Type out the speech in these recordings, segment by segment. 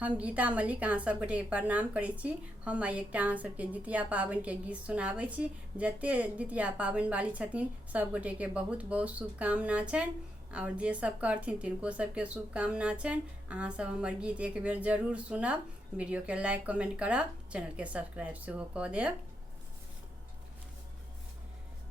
हम गीता मलिक अहाँ सब गोटे प्रणाम करै छी। हम आइ एकटा अहाँ सबके जितिया पाबनि के गीत सुनाबै छी। जते जितिया पाबनि वाली छथिन सब गोटे के बहुत बहुत शुभकामना छनि और जे सब करथिन तिनको सबके शुभकामना छनि। अहाँ सब हमर गीत एक बेर जरूर सुनब, वीडियो के लाइक कमेंट करब, चैनल के सब्सक्राइब सेहो कऽ देब।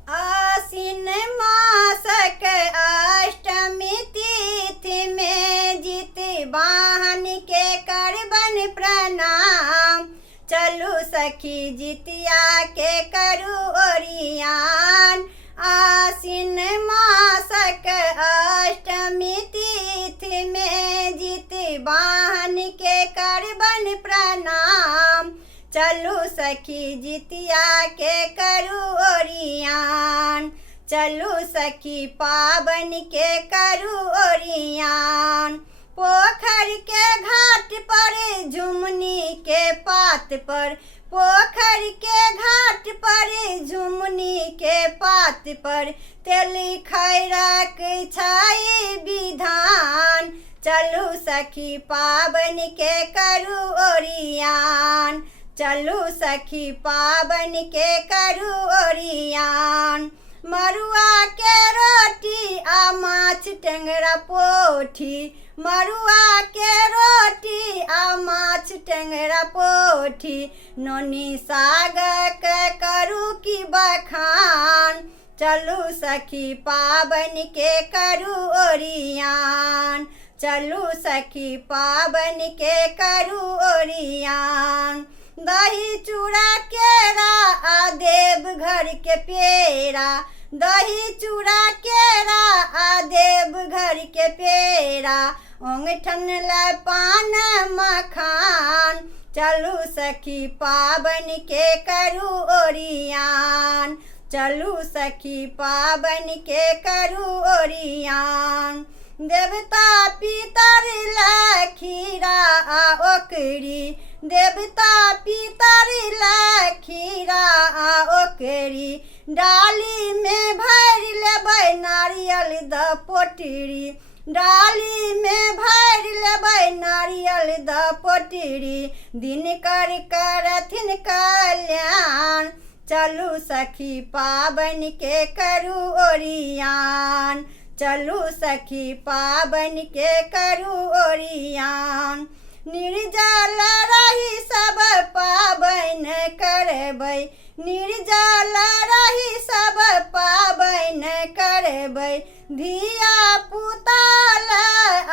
आश्विन मासक अष्टमी तिथि में जितवाहन के करबन प्रणाम। चलू सखी जितिया के करू ओरियान। आश्विन मासक अष्टमी तिथि में जितवाहन के करबन प्रणाम। चलू सखी जितिया के करू ओरियान। चलू सखी पाबन के करू ओरियान। पोखर के घाट पर झुमनी के पात पर, पोखर के घाट पर झुमनी के पात पर तेली खैरक छाई विधान। चलू सखी पाबन के करू ओरियान। चलू सखी पाबन के करू ओरियान। मरुआ के रोटी आ माछ टेंगरा पोठी, मरुआ के रोटी आ माछ टेंगरा पोठी नोनी साग के करू की बखान। चलू सखी पाबन के करू ओरियान। चलू सखी पाबन के करू ओरियान। दही चूड़ा केरा आ देवघर के पेड़ा, दही चूड़ा केरा आ देवघर के पेड़ा ओंगठन ला पान मखान। चलू सखी पाबन के करू ओरियान। चलू सखी पाबन के करू ओरियान। देवता पितर ला खीरा आ ओकरी, देवता पितर ला खीरा आ ओकरी डाली में भर लेबै नारियल द पोटरी, डाली में भर लेबै नारियल द पोटरी दिनकर करथिन कल्याण। चलू सखी पाबन के करू ओरियान। चलू सखी पाबन के करू ओरियान। निर्जल रही सब पाबन करबै, निर्जल रही सब पाबन करबै धिया पुता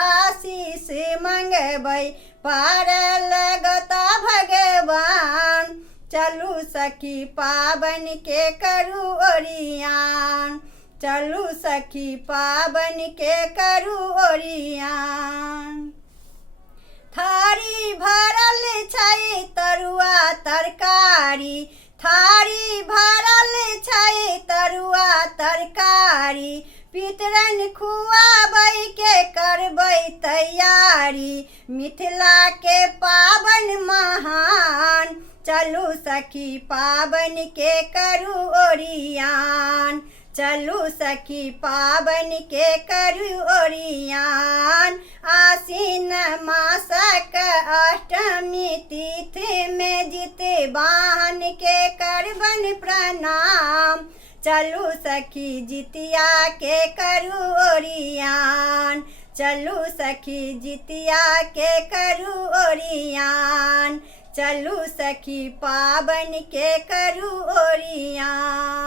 आशीष मंगबै पार लगता भगवान। चलू सखी पाबन के करू ओरियान। चलू सखी पाबन के करू ओरियान। थारी भरल छै तरुआ तरकारी, थारी भरल छै तरुआ तरकारी पितरन खुआबै के करबै तैयारी मिथिला के पाबन महान। चलू सखी पाबन के करू ओरियान। चलू सखी पाबन के करू ओरियान। आश्विन मासक अष्टमी तिथि में जितवाहन के करबन प्रणाम। चलू सखी जितिया के करू ओरियान। चलू सखी जितिया के करू ओरियान। चलू सखी पाबन के करू ओरियान।